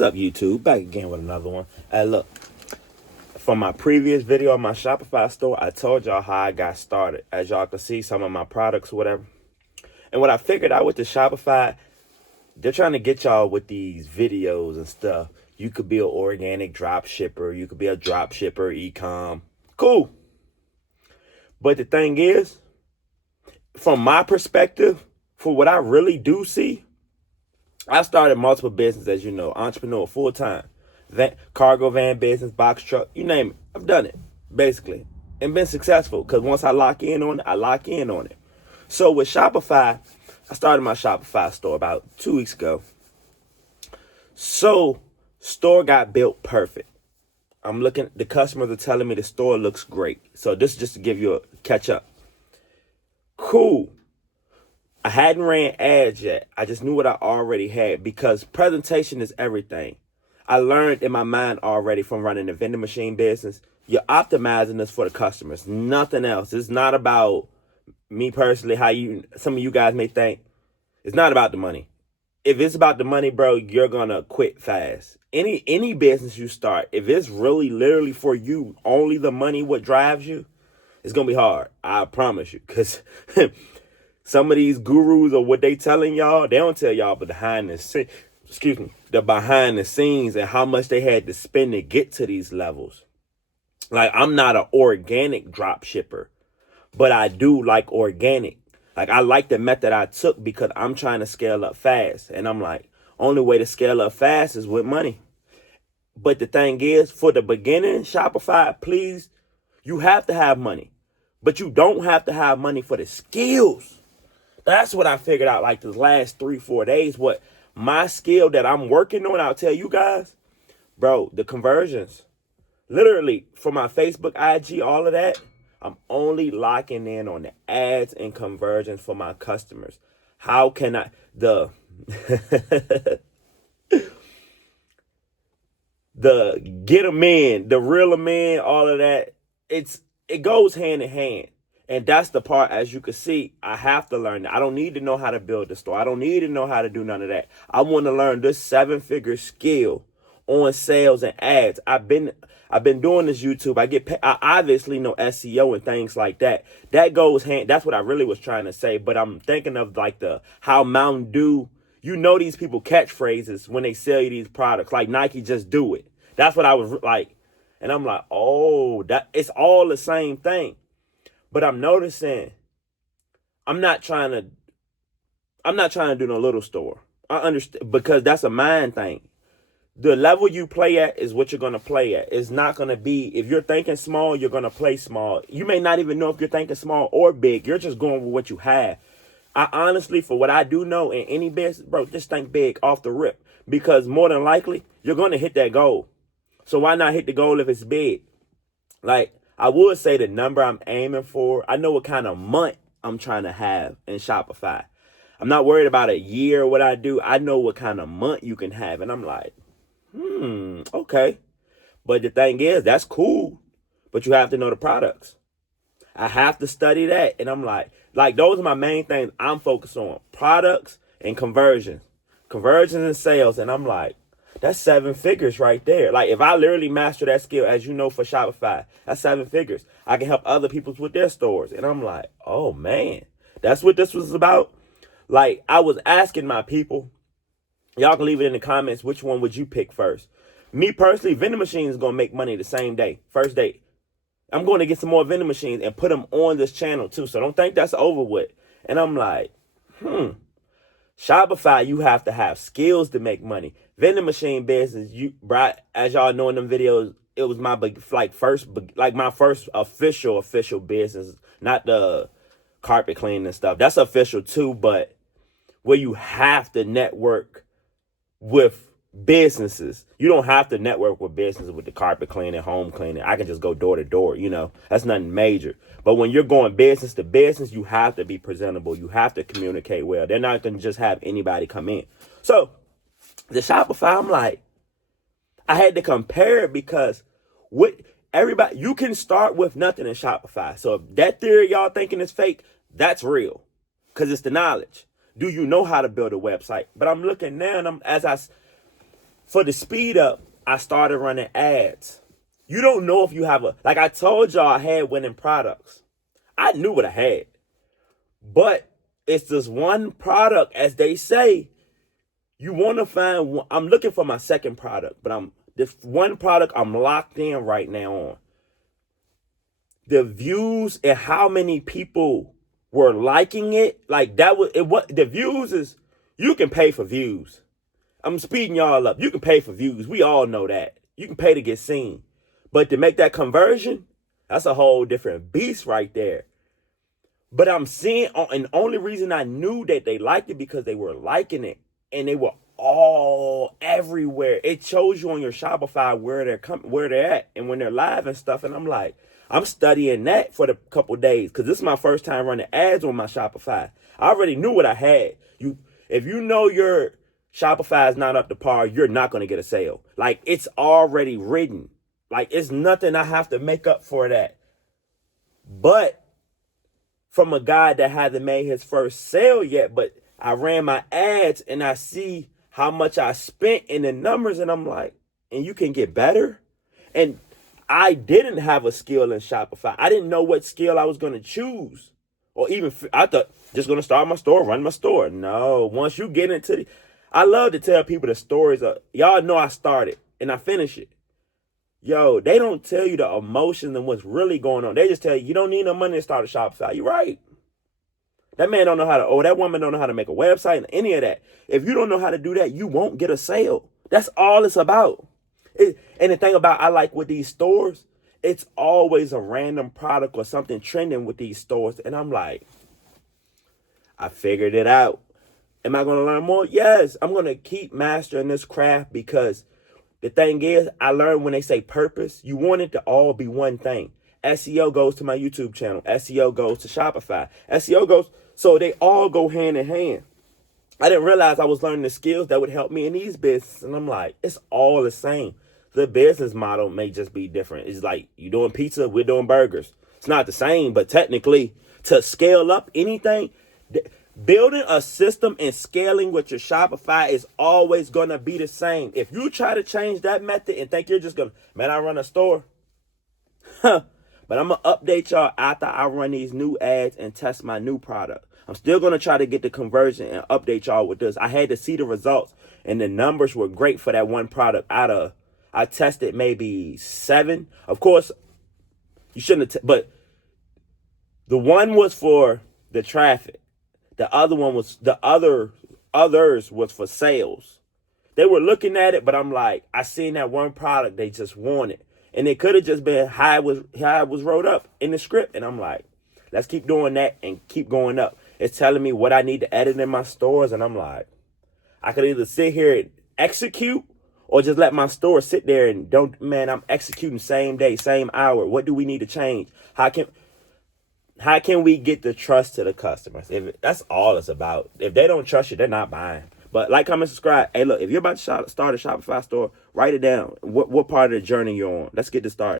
What's up, YouTube? Back again with another one. Hey, look, from my previous video on my Shopify store, I told y'all how I got started. As y'all can see, some of my products or whatever. And what I figured out with the Shopify, they're trying to get y'all with these videos and stuff. You could be an organic drop shipper. You could be a drop shipper, e-com. Cool. But the thing is, from my perspective, for what I really do see, I started multiple businesses, as you know, entrepreneur, full-time. Cargo van business, box truck, you name it. I've done it, basically, and been successful because once I lock in on it, I lock in on it. So with Shopify, I started my Shopify store about 2 weeks ago. So store got built perfect. I'm looking, the customers are telling me the store looks great. So this is just to give you a catch up. Cool. I hadn't ran ads yet. I just knew what I already had because presentation is everything. I learned in my mind already from running the vending machine business. You're optimizing this for the customers, nothing else. It's not about me personally, how some of you guys may think. It's not about the money. If it's about the money, bro, you're gonna quit fast. Any business you start, if it's really literally for you, only the money what drives you, it's gonna be hard. I promise you, because some of these gurus or what they telling y'all, they don't tell y'all but behind the scenes and how much they had to spend to get to these levels. Like, I'm not an organic drop shipper, but I do like organic. Like, I like the method I took because I'm trying to scale up fast. And I'm like, only way to scale up fast is with money. But the thing is, for the beginning, Shopify, please, you have to have money. But you don't have to have money for the skills. That's what I figured out like the last 3-4 days. What my skill that I'm working on, I'll tell you guys, bro, the conversions. Literally, for my Facebook, IG, all of that, I'm only locking in on the ads and conversions for my customers. How can I, the get them in, the reel them in, all of that, it goes hand in hand. And that's the part, as you can see, I have to learn that. I don't need to know how to build the store. I don't need to know how to do none of that. I want to learn this 7-figure skill on sales and ads. I've been doing this YouTube. I obviously know SEO and things like that. That goes hand. That's what I really was trying to say. But I'm thinking of like how Mountain Dew, you know, these people catchphrases when they sell you these products, like Nike, just do it. That's what I was like. And I'm like, oh, that it's all the same thing. But I'm noticing I'm not trying to do no little store. I understand, because that's a mind thing. The level you play at is what you're going to play at. It's not going to be, if you're thinking small, you're going to play small. You may not even know if you're thinking small or big. You're just going with what you have. I honestly, for what I do know in any business, bro, just think big off the rip. Because more than likely, you're going to hit that goal. So why not hit the goal if it's big? Like, I would say the number I'm aiming for, I know what kind of month I'm trying to have in Shopify. I'm not worried about a year or what I do. I know what kind of month you can have. And I'm like, okay. But the thing is, that's cool. But you have to know the products. I have to study that. And I'm like those are my main things I'm focused on. Products and conversions. Conversions and sales. And I'm like, that's 7 figures right there. Like, if I literally master that skill, as you know, for Shopify, that's 7 figures. I can help other people with their stores. And I'm like, oh, man, that's what this was about. Like, I was asking my people, y'all can leave it in the comments, which one would you pick first? Me personally, vending machines is going to make money the same day, first day. I'm going to get some more vending machines and put them on this channel, too. So don't think that's over with. And I'm like, Shopify, you have to have skills to make money. Vending machine business, as y'all know in them videos, it was my my first official business, not the carpet cleaning and stuff. That's official too, but where you have to network with businesses. You don't have to network with businesses with the carpet cleaning, home cleaning. I can just go door to door, that's nothing major. But when you're going business to business, you have to be presentable. You have to communicate well. They're not going to just have anybody come in. So the Shopify, I'm like, I had to compare it because you can start with nothing in Shopify. So if that theory y'all thinking is fake, that's real because it's the knowledge. Do you know how to build a website? But I'm looking now and for the speed up, I started running ads. You don't know if you have like I told y'all, I had winning products. I knew what I had. But it's this one product, as they say, you want to find one. I'm looking for my second product, but this one product I'm locked in right now on. The views and how many people were liking it, like that was it. What the views is, you can pay for views. I'm speeding y'all up. You can pay for views. We all know that. You can pay to get seen. But to make that conversion, that's a whole different beast right there. But I'm seeing, and the only reason I knew that they liked it because they were liking it, and they were all everywhere. It shows you on your Shopify where they're at, and when they're live and stuff. And I'm like, I'm studying that for the couple days because this is my first time running ads on my Shopify. I already knew what I had. If you know your Shopify is not up to par, you're not going to get a sale. Like, it's already written. Like, it's nothing I have to make up for that. But from a guy that hasn't made his first sale yet, but I ran my ads and I see how much I spent in the numbers, and I'm like, and you can get better? And I didn't have a skill in Shopify. I didn't know what skill I was going to choose. Or even, I thought, just going to start my store, run my store. No, once you get into I love to tell people the stories of, y'all know I started and I finish it. Yo, they don't tell you the emotions and what's really going on. They just tell you, you don't need no money to start a Shopify. You're right. That man don't know how to, or that woman don't know how to make a website and any of that. If you don't know how to do that, you won't get a sale. That's all it's about. And the thing about I like with these stores, it's always a random product or something trending with these stores. And I'm like, I figured it out. Am I going to learn more? Yes. I'm going to keep mastering this craft because the thing is, I learned when they say purpose, you want it to all be one thing. SEO goes to my YouTube channel. SEO goes to Shopify. SEO goes, so they all go hand in hand. I didn't realize I was learning the skills that would help me in these businesses. And I'm like, it's all the same. The business model may just be different. It's like you doing pizza, we're doing burgers. It's not the same, but technically to scale up anything, building a system and scaling with your Shopify is always going to be the same. If you try to change that method and think you're just going to, man, I run a store. But I'm going to update y'all after I run these new ads and test my new product. I'm still going to try to get the conversion and update y'all with this. I had to see the results and the numbers were great for that one product I tested maybe 7. Of course, you shouldn't have, but the one was for the traffic. The other one was, others was for sales. They were looking at it, but I'm like, I seen that one product they just wanted. And it could have just been how it was wrote up in the script. And I'm like, let's keep doing that and keep going up. It's telling me what I need to edit in my stores. And I'm like, I could either sit here and execute or just let my store sit there and I'm executing same day, same hour. What do we need to change? How can we get the trust to the customers? That's all it's about. If they don't trust you, they're not buying. But like, comment, subscribe. Hey, look, if you're about to start a Shopify store, write it down. What part of the journey you're on? Let's get this started.